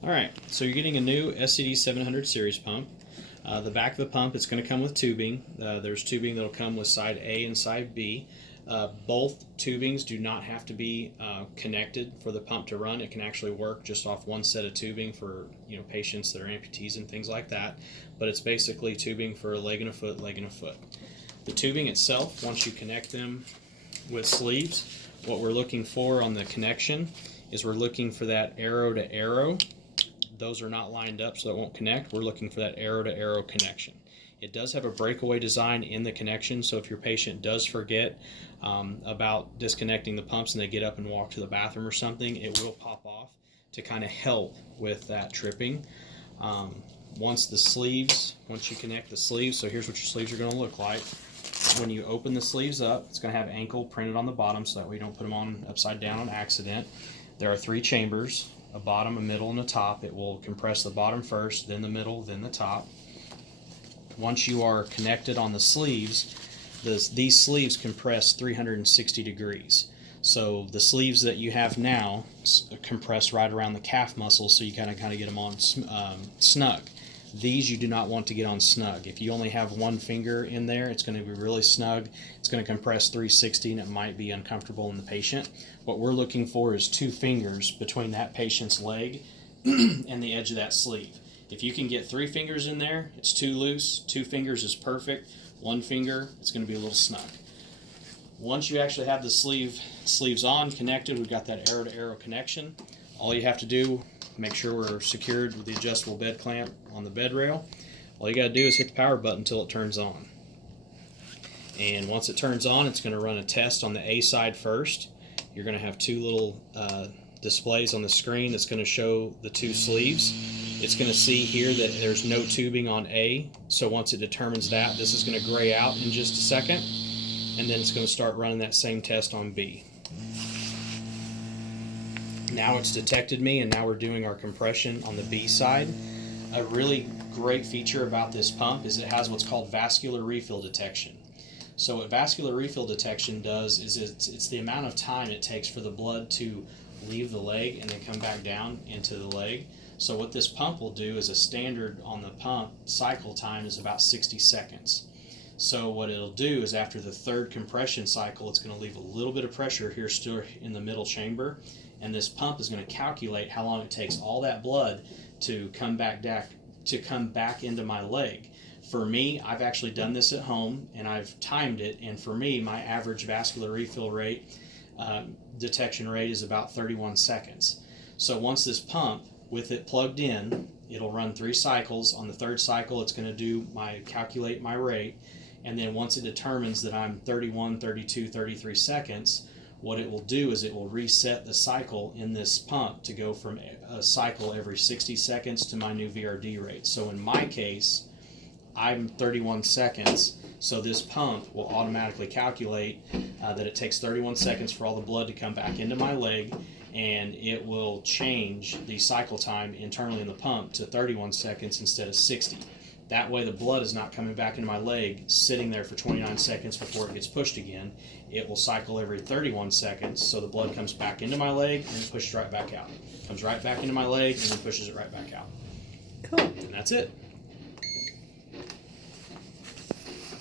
Alright, so you're getting a new Scd 700 series pump. The back of the pump, it's going to come with tubing. There's tubing that will come with side A and side B. Both tubings do not have to be connected for the pump to run. It can actually work just off one set of tubing for patients that are amputees and things like that. But it's basically tubing for a leg and a foot, leg and a foot. The tubing itself, once you connect them with sleeves, what we're looking for on the connection is we're looking for that arrow to arrow. Those are not lined up, so it won't connect. We're looking for that arrow to arrow connection. It does have a breakaway design in the connection, so if your patient does forget about disconnecting the pumps and they get up and walk to the bathroom or something, it will pop off to kind of help with that tripping. Once you connect the sleeves, so here's what your sleeves are going to look like. When you open the sleeves up, it's going to have ankle printed on the bottom so that way you don't put them on upside down on accident. There are 3 chambers, a bottom, a middle, and a top. It will compress the bottom first, then the middle, then the top. Once you are connected on the sleeves, these sleeves compress 360 degrees. So the sleeves that you have now compress right around the calf muscles, so you kind of get them on snug. These you do not want to get on snug. If you only have one finger in there, it's going to be really snug. It's going to compress 360 and it might be uncomfortable in the patient. What we're looking for is 2 fingers between that patient's leg and the edge of that sleeve. If you can get 3 fingers in there, it's too loose. 2 fingers is perfect. 1 finger, it's going to be a little snug. Once you actually have the sleeves on, connected, we've got that arrow to arrow connection. All you have to do, make sure we're secured with the adjustable bed clamp on the bed rail. All you got to do is hit the power button until it turns on. And once it turns on, it's going to run a test on the A side first. You're going to have 2 little displays on the screen that's going to show the 2 sleeves. It's going to see here that there's no tubing on A, so once it determines that, this is going to gray out in just a second, and then it's going to start running that same test on B. Now it's detected me, and now we're doing our compression on the B side. A really great feature about this pump is it has what's called vascular refill detection. So what vascular refill detection does is it's the amount of time it takes for the blood to leave the leg and then come back down into the leg. So what this pump will do is a standard on the pump cycle time is about 60 seconds. So what it'll do is after the 3rd compression cycle, it's going to leave a little bit of pressure here still in the middle chamber, and this pump is going to calculate how long it takes all that blood to come back into my leg. For me, I've actually done this at home and I've timed it, and for me, my average vascular refill rate detection rate is about 31 seconds. So once this pump, with it plugged in, it'll run 3 cycles. On the 3rd cycle, it's going to calculate my rate, and then once it determines that I'm 31, 32, 33 seconds, what it will do is it will reset the cycle in this pump to go from a cycle every 60 seconds to my new VRD rate. So in my case, I'm 31 seconds, so this pump will automatically calculate that it takes 31 seconds for all the blood to come back into my leg, and it will change the cycle time internally in the pump to 31 seconds instead of 60. That way the blood is not coming back into my leg, sitting there for 29 seconds before it gets pushed again. It will cycle every 31 seconds, so the blood comes back into my leg and then pushes right back out. Comes right back into my leg and then pushes it right back out. Cool. And that's it.